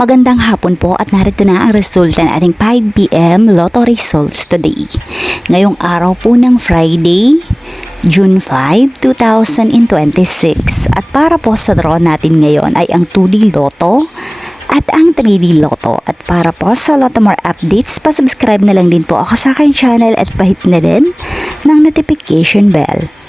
Magandang hapon po at narito na ang resulta ng ating 5pm Lotto results today. Ngayong araw po ng Friday, June 5, 2026. At para po sa draw natin ngayon ay ang 2D Lotto at ang 3D Lotto. At para po sa Lotto More updates, pasubscribe na lang din po ako sa aking channel at pahit na din ng notification bell.